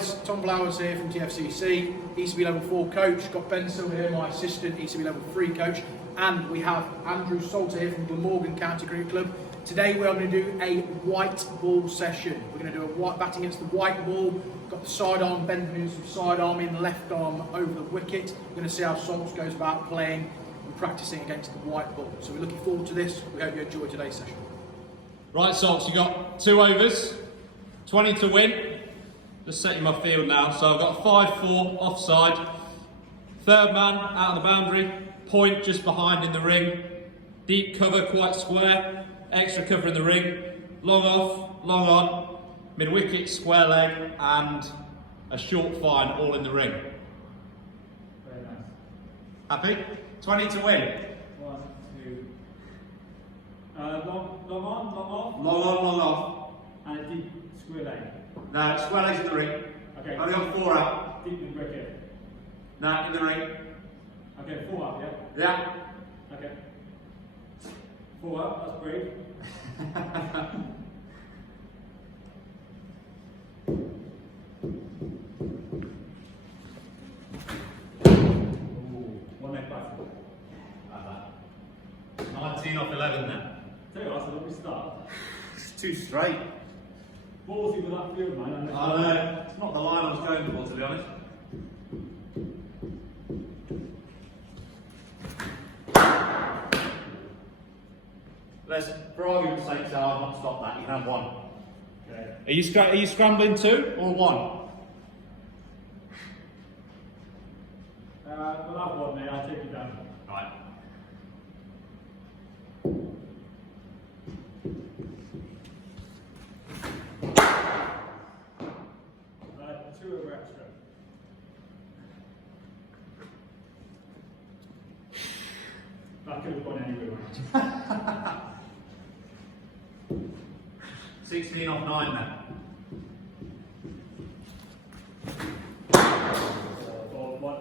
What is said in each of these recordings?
guys, Tom Flowers here from TFCC, ECB Level 4 coach. Got Ben Silver here, my assistant, ECB Level 3 coach. And we have Andrew Salter here from Glamorgan.C.C.C Cricket Club. Today we are going to do a white ball session. We're going to do a white batting against the white ball. Got the sidearm, Ben doing some sidearm in, left arm over the wicket. We're going to see how Salter goes about playing and practicing against the white ball. So we're looking forward to this. We hope you enjoy today's session. Right, Salter, you got 2 overs, 20 to win. Just setting my field now. So I've got 5-4 offside. Third man out of the boundary. Point just behind in the ring. Deep cover, quite square. Extra cover in the ring. Long off, long on. Mid wicket, square leg, and a short fine all in the ring. Very nice. Happy? 20 to win. 1, 2. Long on, long off. Long on, long off. And a deep square leg. No, square legs in the ring. Okay. Only got 4 out. Deep in the wicket. No, in the ring. Okay, 4 up, yeah? Yeah. Okay. 4 up, that's brave. Ooh, 1 leg back. 19 off 11 then. Tell you what, so let me start. It's too straight. Ballsy with that field, man. I know. It's not the line I was going for, to be honest. Let's, for argument's sake, say I've not stopped that. You can have 1. Okay. Are you scrambling 2 or 1? We'll have 1, mate. I'll take you down. Right. Right, 2 over extra. That could have gone anywhere. 16 off 9 then. Ball 1.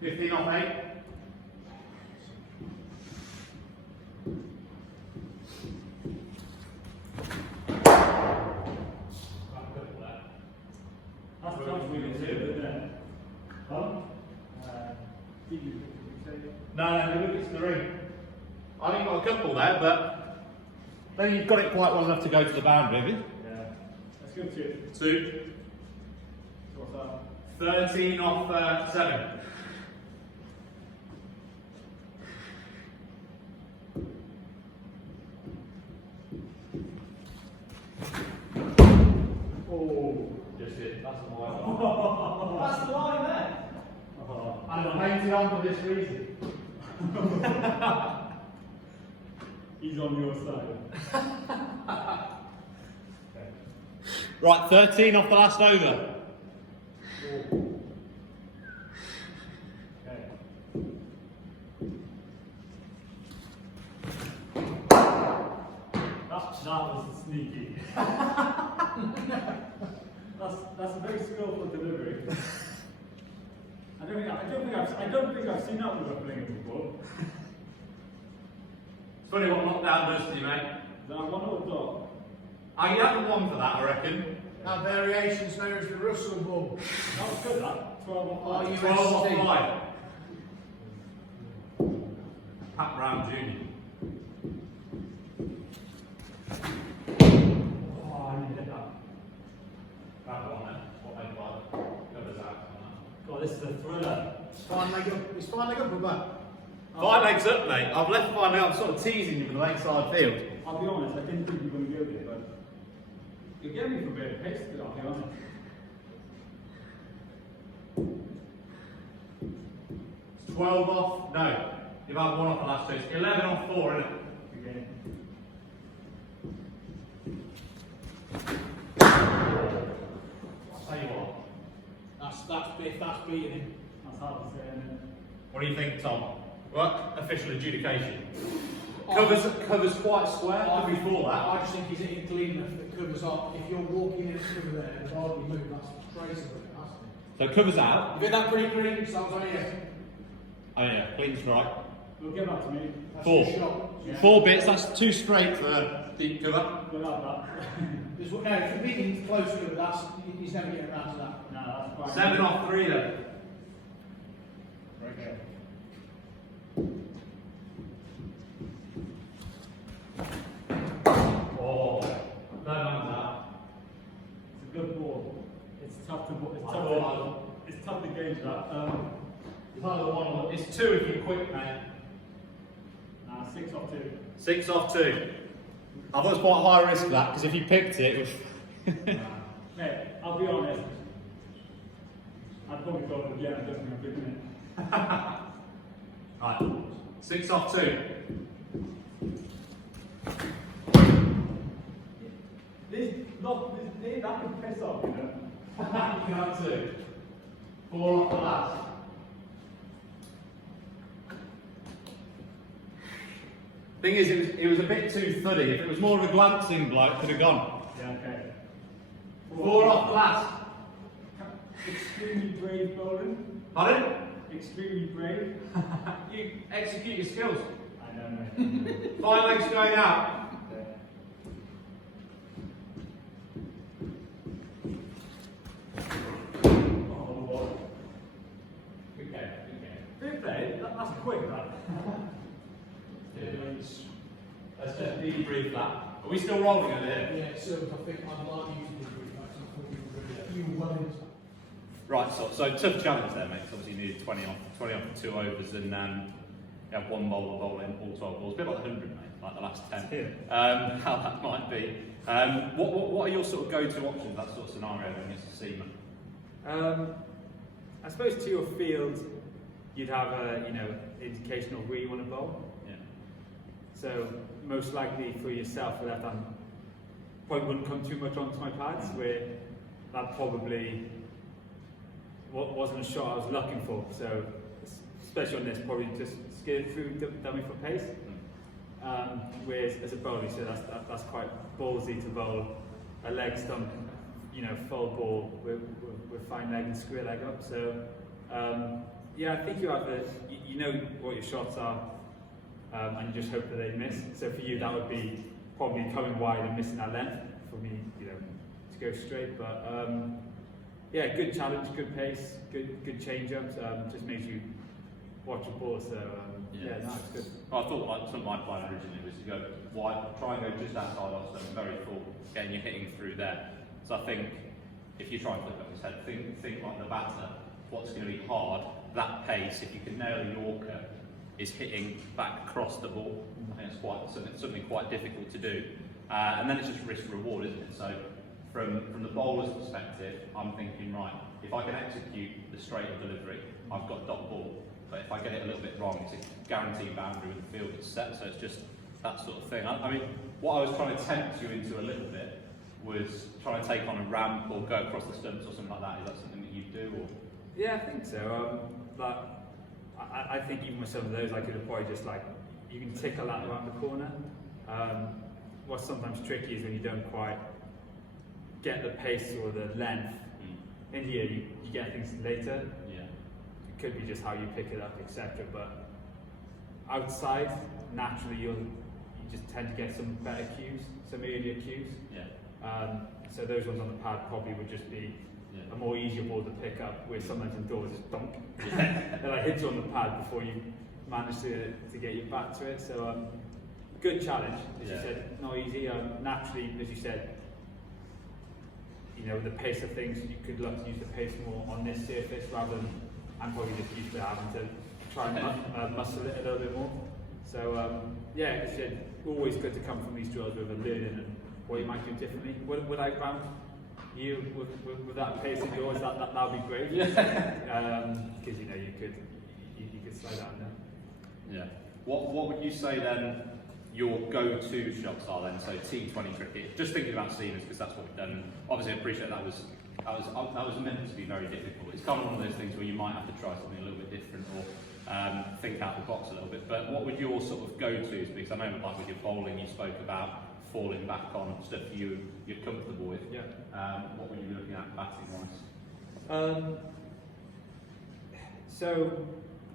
Fifteen off 8. That's the chance we can do, isn't it? Huh? No, look, it's the ring. I think you've got a couple there, but then you've got it quite well enough to go to the boundary, have you? Yeah. Let's go 2. 2. So what's that? 13 off 7. Oh. Just it, that's the line. That's the line there. And I'm painted on for this reason. He's on your side. Okay. Right, 13 off the last over. Okay. That was sneaky. That's a very skillful delivery. I don't think I've seen that with a flinger before. It's funny what lockdown does to you, mate. Is that 1 or a dot? I have 1 for that, I reckon. That variation's known as the Russell ball. That was good, that. 12 off 5. 12 off 5. Pat Brown Jr. Oh, I needed that. That one then. What made like covers out on that. God, this is a thriller. It's fine leg up or back? 5 legs up, mate. I've left 5 legs. I'm sort of teasing you with the late side field. I'll be honest, I didn't think you were going to go there, but you're getting me for a bit of pace, I'll be honest. It's 12 off. No. You've had 1 off the last 2. It's 11 off 4, isn't it? Again. I'll tell you what. That's beating him. That's hard to say, isn't it? What do you think, Tom? What? Official adjudication. Covers quite square. I'd be for that. I just think he's hitting clean enough that covers up. If you're walking in cover there and hardly move, that's traceable. So covers out. You get that pretty clean, sounds like yes. Oh yeah, clean strike. We'll give that to me. That's Four. your shot. Yeah. 4 bits, that's too straight for deep cover. We'll have that. There's one, no, if you're beating close to it, he's never getting around to that. No, that's fine. 7 off 3 then. Okay. Oh, no, that. It's a good ball. It's tough to it's tough to gauge that. It's either 1 or it's 2 if you're quick, mate. 6 off 2. 6 off 2. I thought it was quite high risk that, because if you picked it, it would. Mate, I'll be honest. I'd probably go with the end, just in a big minute. Right, 6 off 2. That could piss off, you know. You can have 2. 4 off the last. Thing is, it was a bit too thuddy. If it was more of a glancing bloke, could have gone. Yeah, okay. 4 off the last. Extremely brave bowling. Pardon? Extremely brave. You execute your skills. I know, mate. 5 legs going out. Okay. Oh, Good game, good game. fair play. That's quick, that. Let's just debrief that. Are we still rolling over here? Yeah, so I think I'd like you to do that. I thought you were well into that. Right, so tough challenge there, mate. 'Cause obviously you needed 20 off for 2 overs, and you have 1 bowler bowling all 12 balls. A bit like the 100, mate, like the last 10. Yeah. How that might be. What are your sort of go-to options in that sort of scenario against a seaman? I suppose to your field, you'd have a indication of where you want to bowl. Yeah. So most likely for yourself, the left hand point wouldn't come too much onto my pads, where that probably wasn't a shot I was looking for. So especially on this, probably just skid through dummy for pace. Whereas as a bowler, so that's quite ballsy to bowl a leg stump, full ball with fine leg and square leg up. So yeah, I think you have you know what your shots are, and you just hope that they miss. So for you, that would be probably coming wide and missing that length. For me, to go straight. But yeah, good challenge, good pace, good change ups. Just makes you watch a ball. So yeah, no, it's good. I thought like some of my plan originally was to go wide, try and go just outside off stone, very full, getting you hitting through there. So I think if you try and flip up his head, think like the batter, what's going to be hard, that pace, if you can nail a Yorker, is hitting back across the ball. I think it's something quite difficult to do. And then it's just risk reward, isn't it? So from the bowler's perspective, I'm thinking, right, if I can execute the straight delivery, I've got dot ball. But if I get it a little bit wrong, it's a guaranteed boundary with the field that's set. So it's just that sort of thing. I mean, what I was trying to tempt you into a little bit was trying to take on a ramp or go across the stumps or something like that. Is that something that you do? Or? Yeah, I think so. But I think even with some of those, I could have probably just you can tickle that around the corner. What's sometimes tricky is when you don't quite get the pace or the length. In here, you get things later. Yeah. It could be just how you pick it up, etc. But outside, naturally, you just tend to get some better cues, some earlier cues. Yeah. So those ones on the pad probably would just be a more easier ball to pick up, where sometimes indoors is donk. They'll hit you on the pad before you manage to get your back to it. So good challenge, as you said, not easy. Naturally, as you said, the pace of things, you could look to use the pace more on this surface rather than I'm probably just used to having to try and muscle it a little bit more. So yeah, as you said, always good to come from these drills with a learning and what you might do differently. Would I bound you with that pace of yours? That would be great. Because you could slow down there. Yeah. What would you say then your go-to shots are then? So T20 cricket. Just thinking about seamers because that's what we've done. Obviously, I appreciate that was meant to be very difficult. It's kind of one of those things where you might have to try something a little bit different or think out the box a little bit. But what would your sort of go-tos be? Because I know like with your bowling, you spoke about falling back on stuff you're comfortable with. Yeah. What would you be looking at batting wise? So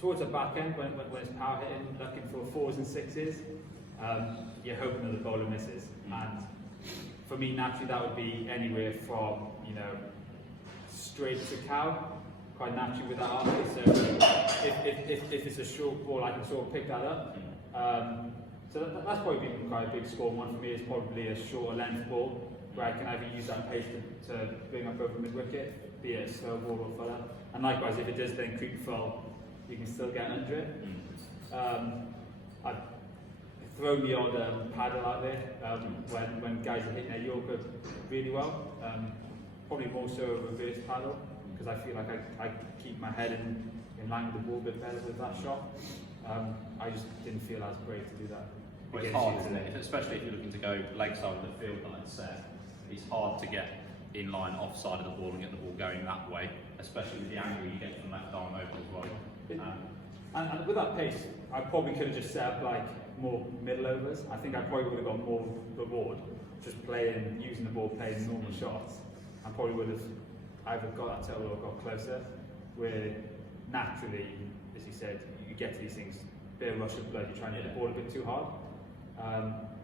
towards the back end, when it's power hitting, looking for 4s and 6s, you're hoping that the bowler misses. And for me, naturally, that would be anywhere from, you know, straight to cow, quite naturally with that archer. So if it's a short ball, I can sort of pick that up. So that's probably been quite a big score. One for me is probably a shorter length ball, where I can either use that pace to bring up over mid-wicket, be it a slow ball or fuller. And likewise, if it does then creep full, you can still get under it. I've thrown the odd paddle out there when guys are hitting their Yorker really well. Probably more so a reverse paddle, because I feel like I keep my head in line with the ball a bit better with that shot. I just didn't feel as brave to do that. Well, it's hard, isn't it? Especially if you're looking to go leg side of the field, like I said. It's hard to get in line offside of the ball and get the ball going that way, especially with the angle you get from left arm over as well. And with that pace, I probably could have just set up like more middle overs. I think I probably would have got more reward just playing, using the ball, playing normal shots. I probably would have either got that total or got closer. Where naturally, as you said, you get to these things, bit of rush of blood, you're trying to hit the ball a bit too hard.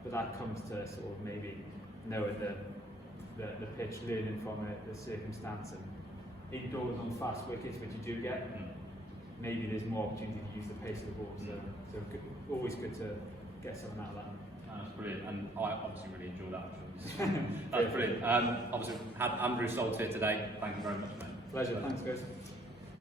But that comes to sort of maybe knowing the pitch, learning from it, the circumstance, and indoors on fast wickets, which you do get, maybe there's more opportunity to use the pace of the ball. So good, always good to get something out of that. That's brilliant, and I obviously really enjoyed that. That's brilliant. Obviously, had Andrew Salter here today. Thank you very much, mate. Pleasure. Thanks, guys.